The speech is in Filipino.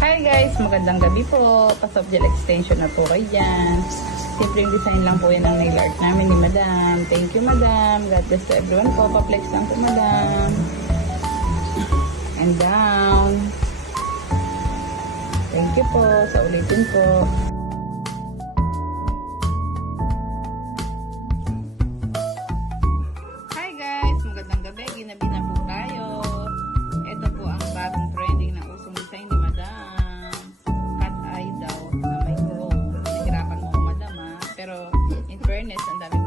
Hi guys, magandang gabi po. Gel extension na po kayo dyan. Simpleng design lang po yan ng nail art namin ni Madam. Thank you Madam. God bless to everyone po. Pa-flex lang po Madam. And down. Thank you po. Sa ulitin po. Pero in fairness, and.